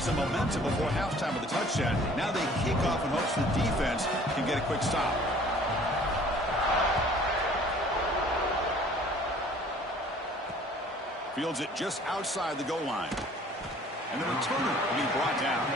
some momentum before halftime with the touchdown. Now they kick off in hopes the defense can get a quick stop. Fields it just outside the goal line. And the returner will be brought down.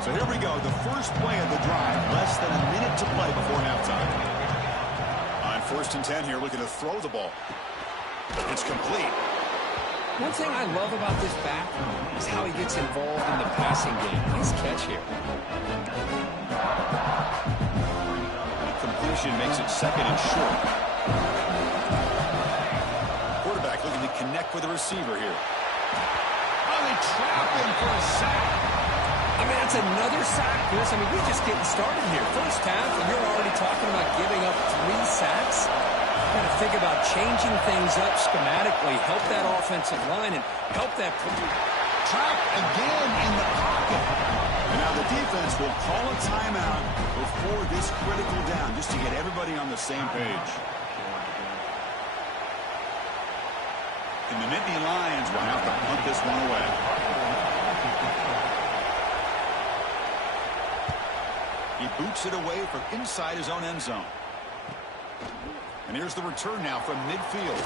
So here we go, the first play of the drive, less than a minute to play before halftime. On 1st and 10 here, looking to throw the ball. It's complete. One thing I love about this back is how he gets involved in the passing game. Nice catch here. The completion makes it 2nd and short. Quarterback looking to connect with the receiver here. Oh, they trap him for a sack. I mean, that's another sack, Chris. I mean, we're just getting started here. First half, and you're already talking about giving up 3 sacks. You've got to think about changing things up schematically, help that offensive line, and help that. Trap again in the pocket. And now the defense will call a timeout before this critical down, just to get everybody on the same page. And the Nittany Lions will have to punt this one away. He boots it away from inside his own end zone. And here's the return now from midfield.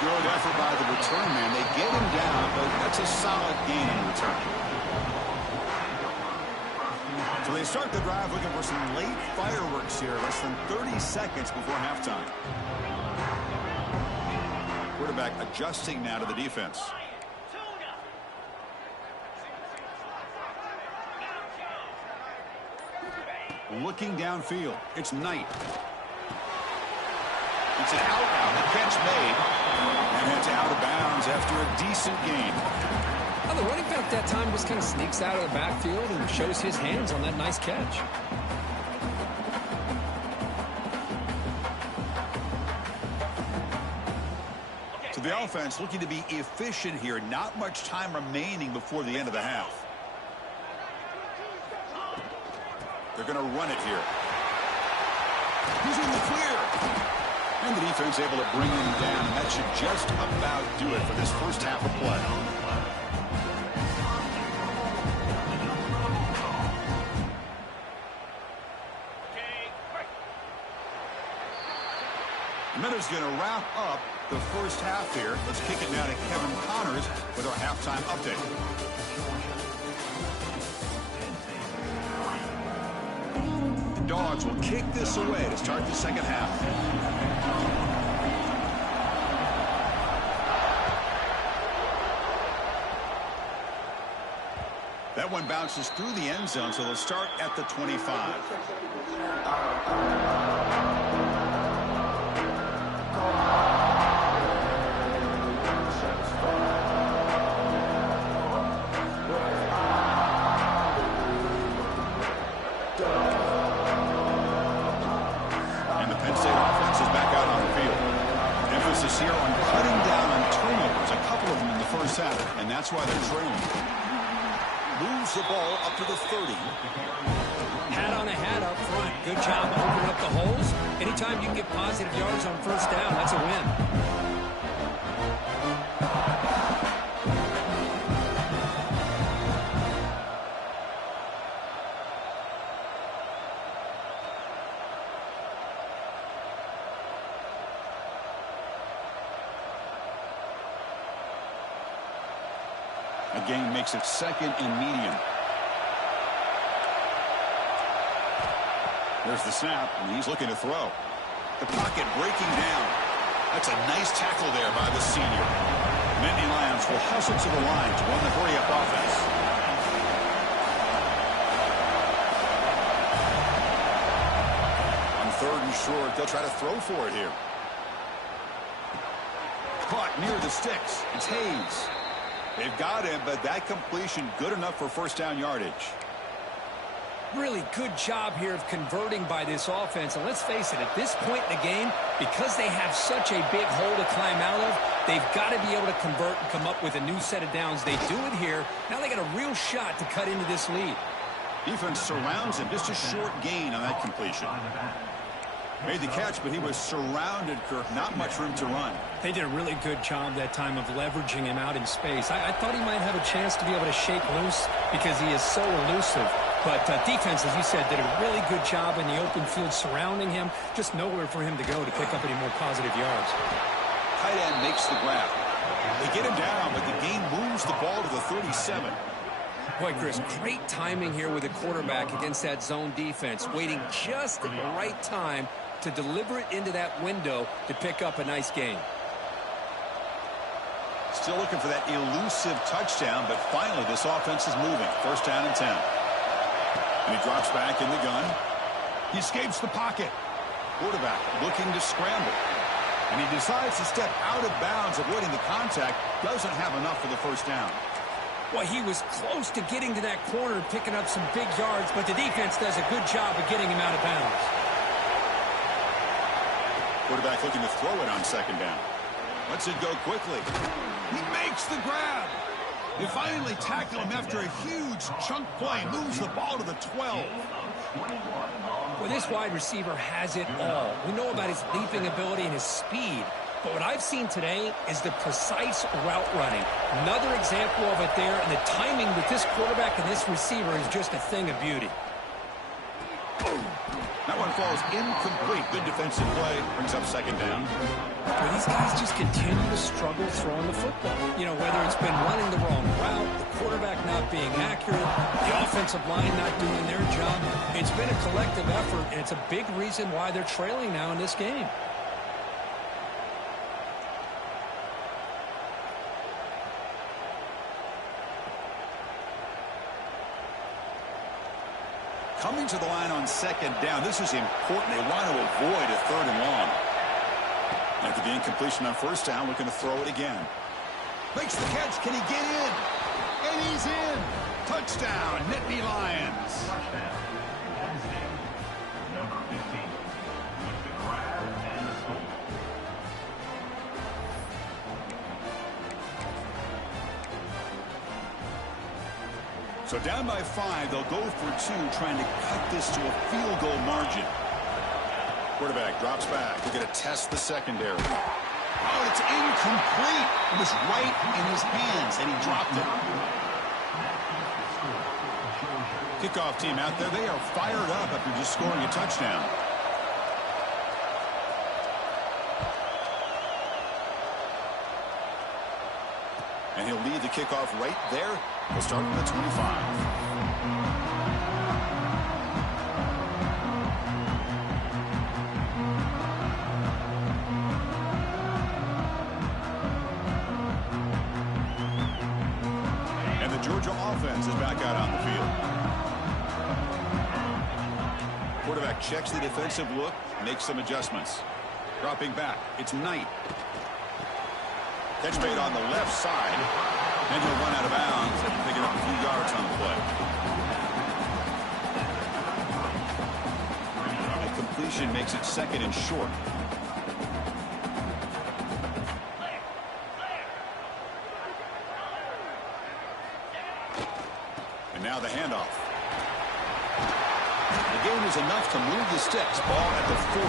Good effort by the return man. They get him down, but that's a solid gain in return. So they start the drive looking for some late fireworks here, less than 30 seconds before halftime. Quarterback adjusting now to the defense. Looking downfield. It's Knight. It's an out route. The catch made. And it's out of bounds after a decent gain. Well, the running back that time just kind of sneaks out of the backfield and shows his hands on that nice catch. So the offense looking to be efficient here. Not much time remaining before the end of the half. They're going to run it here. He's in the clear. And the defense able to bring him down. And that should just about do it for this first half of play. The Miners going to wrap up the first half here. Let's kick it now to Kevin Connors with our halftime update. Dogs will kick this away to start the second half. That one bounces through the end zone, so they'll start at the 25. Here on cutting down on turnovers, a couple of them in the first half, and that's why they're trailing. Moves the ball up to the 30. Hat on a hat up front. Good job opening up the holes. Anytime you can get positive yards on first down, that's a win. The game makes it 2nd and medium. There's the snap, and he's looking to throw. The pocket breaking down. That's a nice tackle there by the senior. Nittany Lions will hustle to the line to run the hurry-up offense. On 3rd and short, they'll try to throw for it here. Caught near the sticks. It's Hayes. They've got him, but that completion good enough for first down yardage. Really good job here of converting by this offense. And let's face it, at this point in the game, because they have such a big hole to climb out of, they've got to be able to convert and come up with a new set of downs. They do it here. Now they got a real shot to cut into this lead. Defense surrounds him. Just a short gain on that completion. Made the catch, but he was surrounded, Kirk. Not much room to run. They did a really good job that time of leveraging him out in space. I thought he might have a chance to be able to shake loose because he is so elusive. But defense, as you said, did a really good job in the open field surrounding him. Just nowhere for him to go to pick up any more positive yards. Tight end makes the grab. They get him down, but the gain moves the ball to the 37. Boy, Chris, great timing here with the quarterback against that zone defense, waiting just at the right time to deliver it into that window to pick up a nice gain. Still looking for that elusive touchdown, but finally this offense is moving. First down and 10. And he drops back in the gun. He escapes the pocket. Quarterback looking to scramble. And he decides to step out of bounds, avoiding the contact. Doesn't have enough for the first down. Well, he was close to getting to that corner and picking up some big yards, but the defense does a good job of getting him out of bounds. Quarterback looking to throw it on second down. Lets it go quickly. He makes the grab. They finally tackle him after a huge chunk play. Moves the ball to the 12. Well, this wide receiver has it all. We know about his leaping ability and his speed. But what I've seen today is the precise route running. Another example of it there, and the timing with this quarterback and this receiver is just a thing of beauty. That one falls incomplete. Good defensive play. Brings up second down. Well, these guys just continue to struggle throwing the football. You know, whether it's been running the wrong route, the quarterback not being accurate, the offensive line not doing their job. It's been a collective effort, and it's a big reason why they're trailing now in this game. Coming to the line on second down. This is important. They want to avoid a 3rd and long. After the incompletion on first down, looking to throw it again. Makes the catch. Can he get in? And he's in. Touchdown, Nittany Lions. Number 15. The grab and the score. So down by 5, they'll go for 2, trying to cut this to a field goal margin. Quarterback drops back. They're going to test the secondary. Oh, it's incomplete. It was right in his hands, and he dropped it. Kickoff team out there, they are fired up after just scoring a touchdown. And he'll lead the kickoff right there. We'll start from the 25. Georgia offense is back out on the field. Quarterback checks the defensive look, makes some adjustments. Dropping back, it's Knight. Catch made on the left side, and he'll run out of bounds after picking up a few yards on the play. A completion makes it second and short. And now the handoff. The gain is enough to move the sticks. Ball at the 40.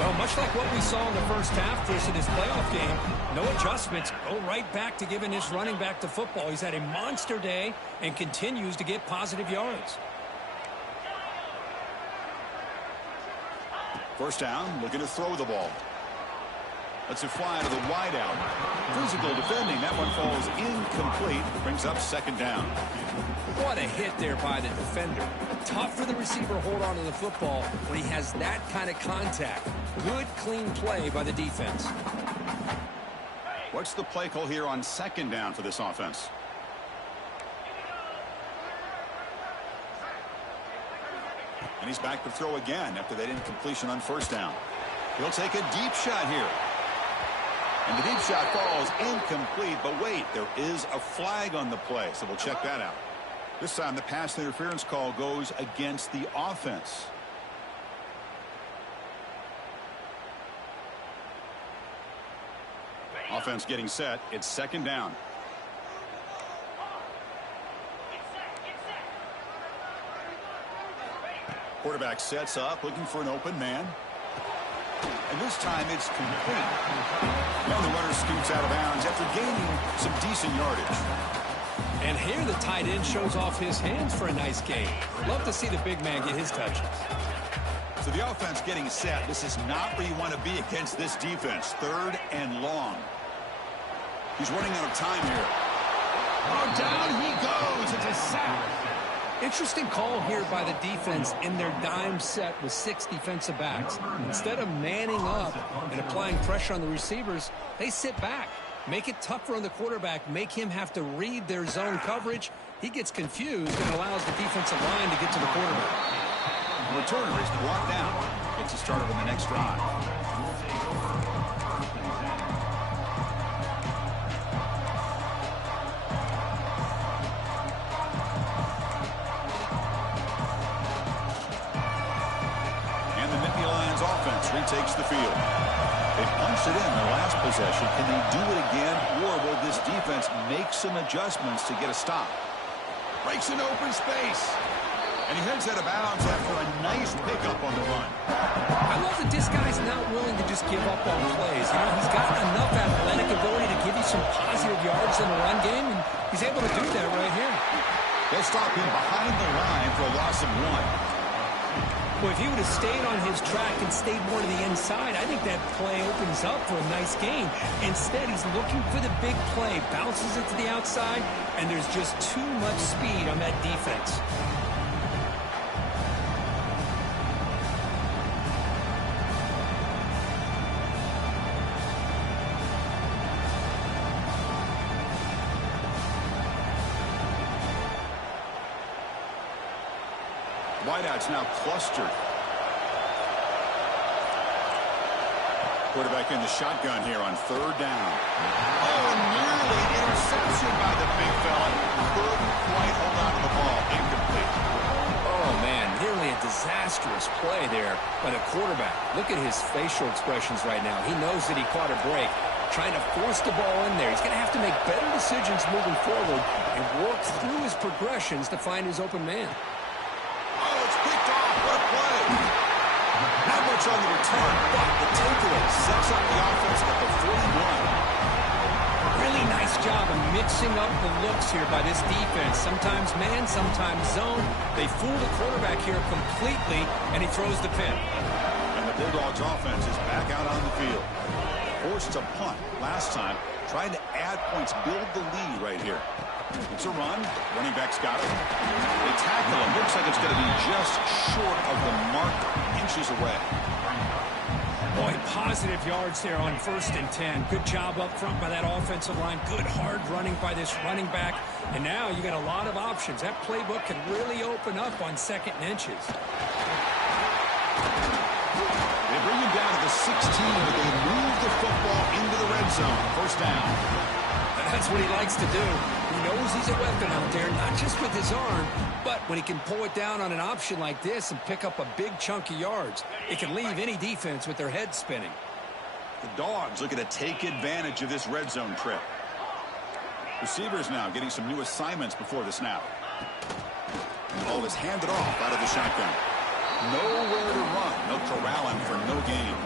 Well, much like what we saw in the first half, Chris, in this playoff game, no adjustments. Go right back to giving this running back the football. He's had a monster day and continues to get positive yards. First down, looking to throw the ball. Lets it fly to the wideout. Physical defending. That one falls incomplete. Brings up second down. What a hit there by the defender. Tough for the receiver to hold on to the football when he has that kind of contact. Good, clean play by the defense. What's the play call here on second down for this offense? And he's back to throw again after that incompletion on first down. He'll take a deep shot here. And the deep shot falls incomplete. But wait, there is a flag on the play, so we'll check that out. This time the pass interference call goes against the offense. Offense getting set. It's second down. Quarterback sets up, looking for an open man. And this time it's complete. And the runner scoots out of bounds after gaining some decent yardage. And here the tight end shows off his hands for a nice gain. Love to see the big man get his touches. So the offense getting set. This is not where you want to be against this defense. Third and long. He's running out of time here. Oh, down he goes. It's a sack. Interesting call here by the defense in their dime set with 6 defensive backs. Instead of manning up and applying pressure on the receivers, they sit back. Make it tougher on the quarterback. Make him have to read their zone coverage. He gets confused and allows the defensive line to get to the quarterback. The returner is brought down. Gets us started on the next drive. Retakes the field. They punched it in the last possession. Can they do it again, or will this defense make some adjustments to get a stop? Breaks an open space. And he heads out of bounds after a nice pickup on the run. I love that this guy's not willing to just give up on plays. You know, he's got enough athletic ability to give you some positive yards in the run game, and he's able to do that right here. They'll stop him behind the line for a loss of 1. Well, if he would have stayed on his track and stayed more to the inside, I think that play opens up for a nice gain. Instead, he's looking for the big play, bounces it to the outside, and there's just too much speed on that defense. Wideouts now clustered. Quarterback in the shotgun here on third down. Oh, nearly interception by the big fella. Couldn't quite hold on to the ball. Incomplete. Oh, man, nearly a disastrous play there by the quarterback. Look at his facial expressions right now. He knows that he caught a break, trying to force the ball in there. He's going to have to make better decisions moving forward and work through his progressions to find his open man. Oh, it's picked off. What a play. Not much on the return, but the takeaway sets up the offense at the 41. Really nice job of mixing up the looks here by this defense. Sometimes man, sometimes zone. They fool the quarterback here completely, and he throws the pin. And the Bulldogs offense is back out on the field. Forced to punt last time, trying to add points, build the lead right here. It's a run. Running back's got it. They tackle him. Looks like it's going to be just short of the mark, inches away. Boy, positive yards there on 1st and 10. Good job up front by that offensive line. Good hard running by this running back. And now you got a lot of options. That playbook can really open up on 2nd and inches. They bring him down to the 16, but they move the football into the red zone. First down. That's what he likes to do. He knows he's a weapon out there, not just with his arm, but when he can pull it down on an option like this and pick up a big chunk of yards, it can leave any defense with their head spinning. The Dogs looking to take advantage of this red zone trip. Receivers now getting some new assignments before the snap. Ball is handed off out of the shotgun. Nowhere to run. They'll corral him for no gain.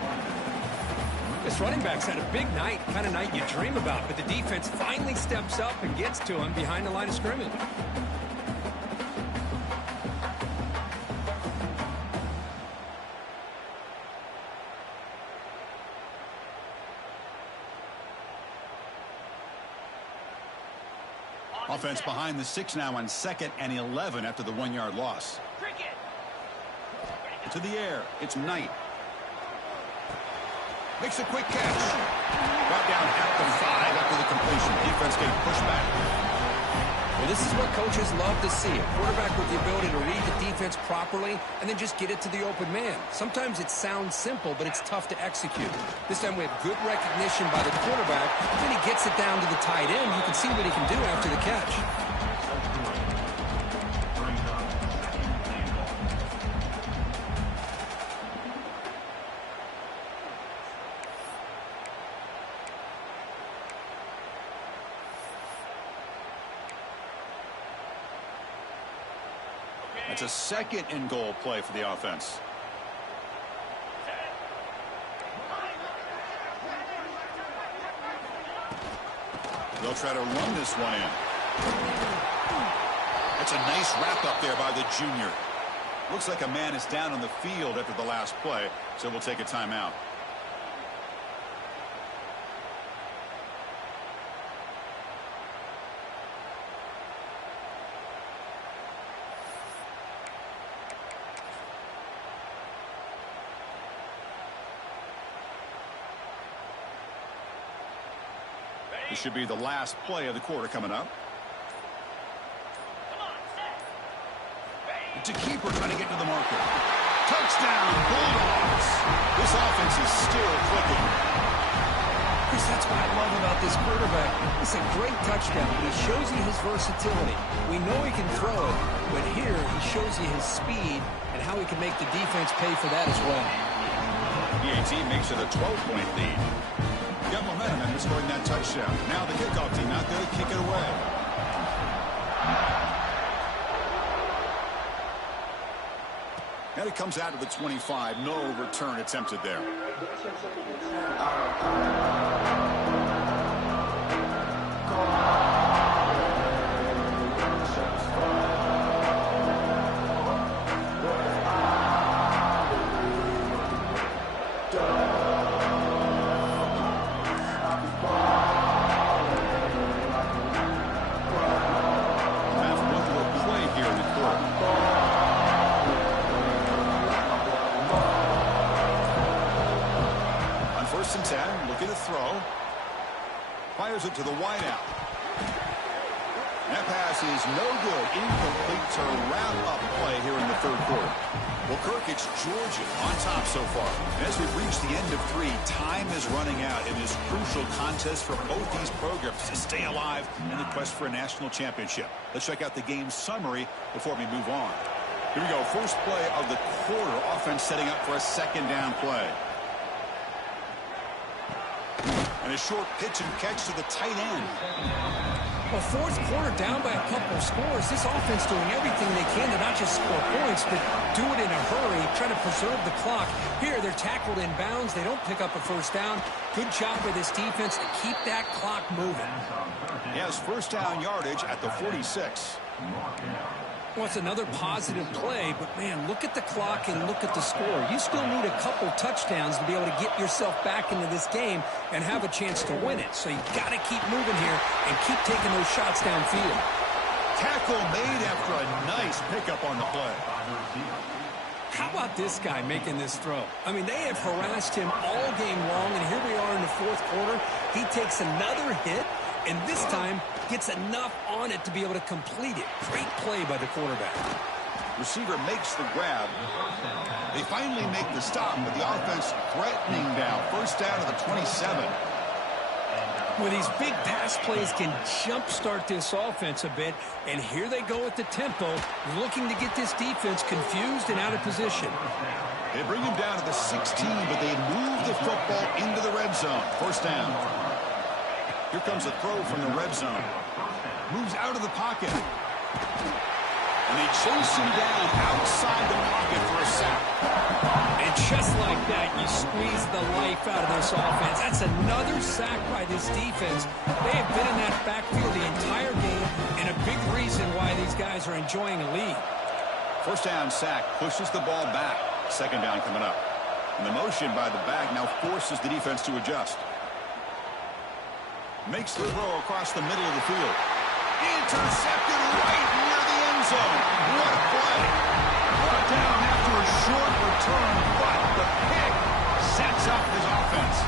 This running back's had a big night, kind of night you dream about, but the defense finally steps up and gets to him behind the line of scrimmage. Offense behind the 6 now on 2nd and 11 after the 1-yard loss. To the air. It's Knight. Makes a quick catch. Brought down at the 5 after the completion. Defense getting pushed back. Well, this is what coaches love to see. A quarterback with the ability to read the defense properly and then just get it to the open man. Sometimes it sounds simple, but it's tough to execute. This time we have good recognition by the quarterback. Then he gets it down to the tight end. You can see what he can do after the catch. It's a second and goal play for the offense. They'll try to run this one in. That's a nice wrap up there by the junior. Looks like a man is down on the field after the last play, so we'll take a timeout. This should be the last play of the quarter coming up. It's a keeper trying to get to the marker. Touchdown, Bulldogs. This offense is still clicking. Chris, that's what I love about this quarterback. It's a great touchdown, but he shows you his versatility. We know he can throw it, but here he shows you his speed and how he can make the defense pay for that as well. PAT makes it a 12-point lead. Got momentum and scoring that touchdown. Now the kickoff team out there to kick it away. And it comes out to the 25. No return attempted there. First and 10, looking to throw. Fires it to the wideout. That pass is no good. Incomplete to wrap up play here in the third quarter. Well, Kirk, it's Georgia on top so far. As we've reached the end of 3, time is running out in this crucial contest for both these programs to stay alive in the quest for a national championship. Let's check out the game summary before we move on. Here we go. First play of the quarter. Offense setting up for a second down play. And a short pitch and catch to the tight end. Well, fourth quarter down by a couple of scores. This offense doing everything they can to not just score points, but do it in a hurry, trying to preserve the clock. Here, they're tackled in bounds. They don't pick up a first down. Good job by this defense to keep that clock moving. Yes, first down yardage at the 46. Well, it's another positive play, but, man, look at the clock and look at the score. You still need a couple touchdowns to be able to get yourself back into this game and have a chance to win it. So you've got to keep moving here and keep taking those shots downfield. Tackle made after a nice pickup on the play. How about this guy making this throw? I mean, they have harassed him all game long, and here we are in the fourth quarter. He takes another hit, and this time gets enough on it to be able to complete it. Great play by the quarterback. Receiver makes the grab. They finally make the stop, but the offense threatening down. First down to the 27. Well, these big pass plays can jumpstart this offense a bit, and here they go at the tempo, looking to get this defense confused and out of position. They bring him down to the 16, but they move the football into the red zone. First down. Here comes a throw from the red zone. Moves out of the pocket. And they chase him down outside the pocket for a sack. And just like that, you squeeze the life out of this offense. That's another sack by this defense. They have been in that backfield the entire game, and a big reason why these guys are enjoying a lead. First down sack pushes the ball back. Second down coming up. And the motion by the back now forces the defense to adjust. Makes the throw across the middle of the field. Intercepted right near the end zone. What a play. Brought down after a short return, but the pick sets up his offense.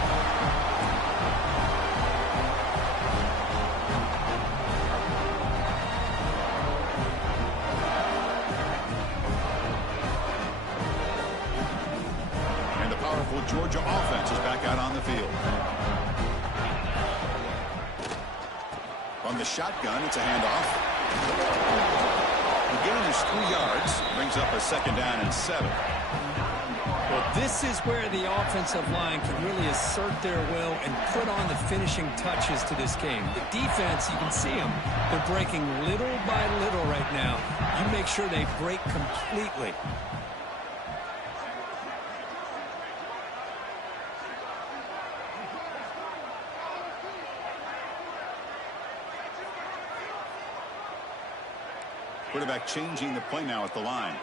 Georgia offense is back out on the field. From the shotgun, it's a handoff. The gain is 3 yards. Brings up a 2nd down and 7. Well, this is where the offensive line can really assert their will and put on the finishing touches to this game. The defense, you can see them. They're breaking little by little right now. You make sure they break completely. Quarterback changing the play now at the line.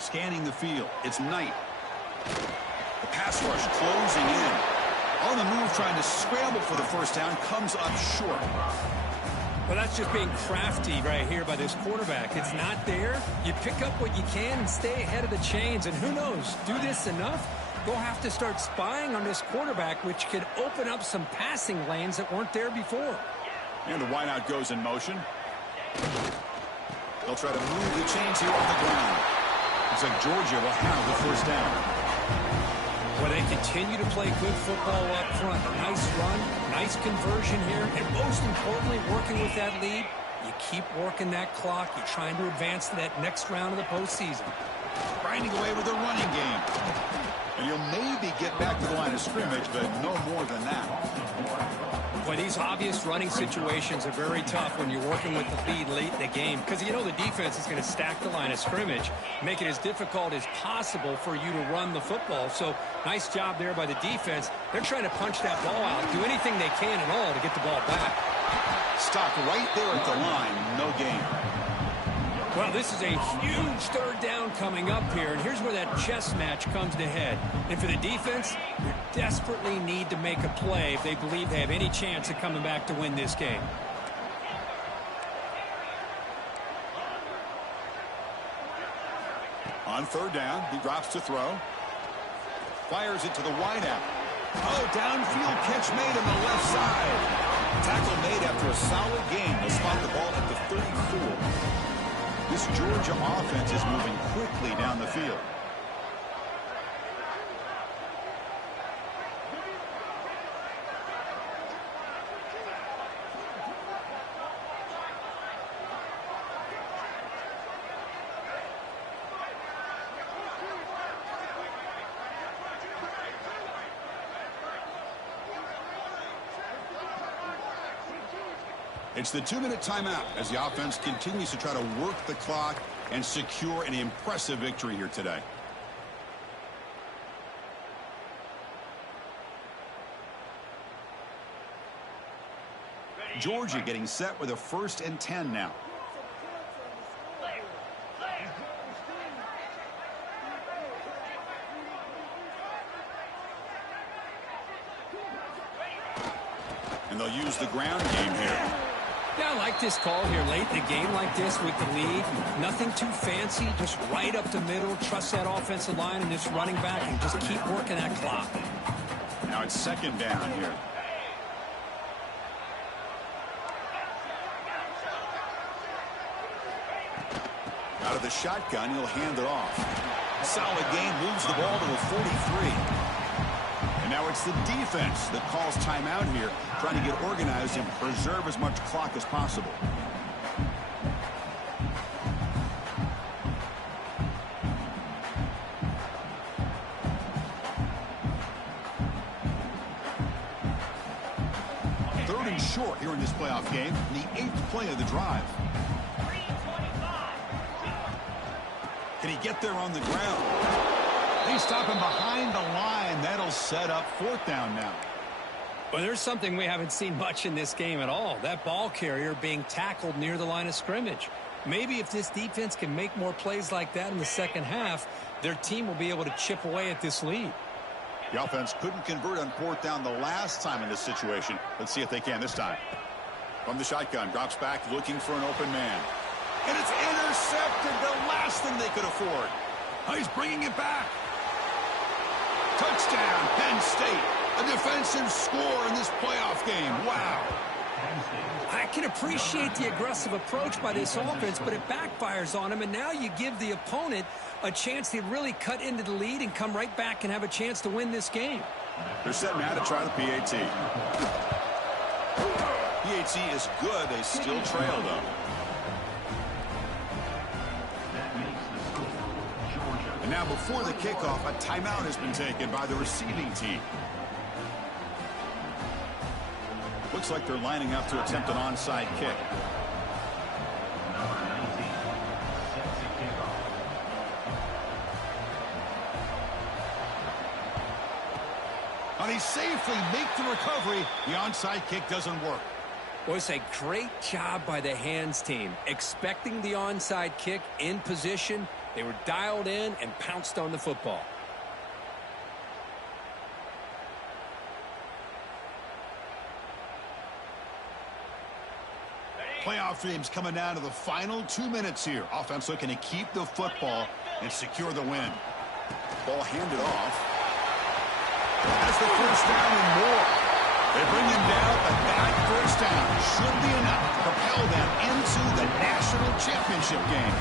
Scanning the field. It's Knight. The pass rush closing in. On the move, trying to scramble for the first down. Comes up short. Well, that's just being crafty right here by this quarterback. It's not there. You pick up what you can and stay ahead of the chains. And who knows, do this enough, they'll have to start spying on this quarterback, which could open up some passing lanes that weren't there before. And the wideout goes in motion. They'll try to move the chains here off the ground. Looks like Georgia will have the first down. Well, they continue to play good football up front. Nice run, nice conversion here, and most importantly, working with that lead, you keep working that clock. You're trying to advance to that next round of the postseason. Grinding away with the running game. And you'll maybe get back to the line of scrimmage, but no more than that. Well, these obvious running situations are very tough when you're working with the lead late in the game because you know the defense is going to stack the line of scrimmage, make it as difficult as possible for you to run the football. So nice job there by the defense. They're trying to punch that ball out, do anything they can at all to get the ball back. Stopped right there at the line, no gain. Well, this is a huge 3rd down coming up here, and here's where that chess match comes to head. And for the defense, they desperately need to make a play if they believe they have any chance of coming back to win this game. On 3rd down, he drops to throw. Fires it to the wideout. Oh, downfield catch made on the left side. Tackle made after a solid gain. They'll spot the ball at the 34. This Georgia offense is moving quickly down the field. It's the 2-minute timeout as the offense continues to try to work the clock and secure an impressive victory here today. Georgia getting set with a 1st and 10 now. And they'll use the ground game here. Yeah, I like this call here late in the game like this with the lead. Nothing too fancy, just right up the middle. Trust that offensive line and this running back and just keep working that clock. Now it's 2nd down here. Out of the shotgun, he'll hand it off. Solid gain, moves the ball to the 43. And now it's the defense that calls timeout here, trying to get organized and preserve as much clock as possible. Third and short here in this playoff game, the 8th play of the drive. Can he get there on the ground? They stop him behind the line. That'll set up 4th down now. Well, there's something we haven't seen much in this game at all. That ball carrier being tackled near the line of scrimmage. Maybe if this defense can make more plays like that in the second half, their team will be able to chip away at this lead. The offense couldn't convert on 4th down the last time in this situation. Let's see if they can this time. From the shotgun, drops back looking for an open man. And it's intercepted, the last thing they could afford. Oh, he's bringing it back. Touchdown, Penn State. A defensive score in this playoff game. Wow. I can appreciate the aggressive approach by this offense, but it backfires on him, and now you give the opponent a chance to really cut into the lead and come right back and have a chance to win this game. They're set now to try the PAT. PAT is good. They still trail, though. And now before the kickoff, a timeout has been taken by the receiving team. Looks like they're lining up to attempt an onside kick. Number 19 sets the kickoff. And he safely makes the recovery. The onside kick doesn't work. Boys, a great job by the hands team. Expecting the onside kick in position, they were dialed in and pounced on the football. Playoff games coming down to the final 2 minutes here. Offense looking to keep the football and secure the win. Ball handed off. That's the first down and more. They bring him down, but that first down should be enough to propel them into the national championship game.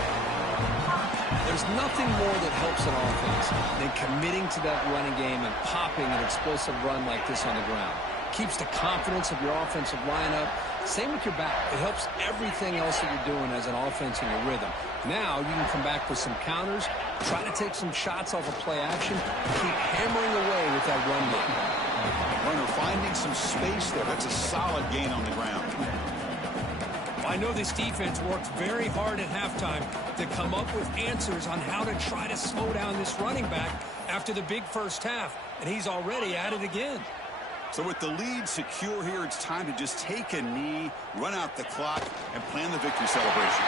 There's nothing more that helps an offense than committing to that running game and popping an explosive run like this on the ground. Keeps the confidence of your offensive lineup. Same with your back. It helps everything else that you're doing as an offense in your rhythm. Now you can come back with some counters, try to take some shots off of play action, keep hammering away with that run game. Runner finding some space there. That's a solid gain on the ground. I know this defense worked very hard at halftime to come up with answers on how to try to slow down this running back after the big first half, and he's already at it again. So with the lead secure here, it's time to just take a knee, run out the clock, and plan the victory celebration.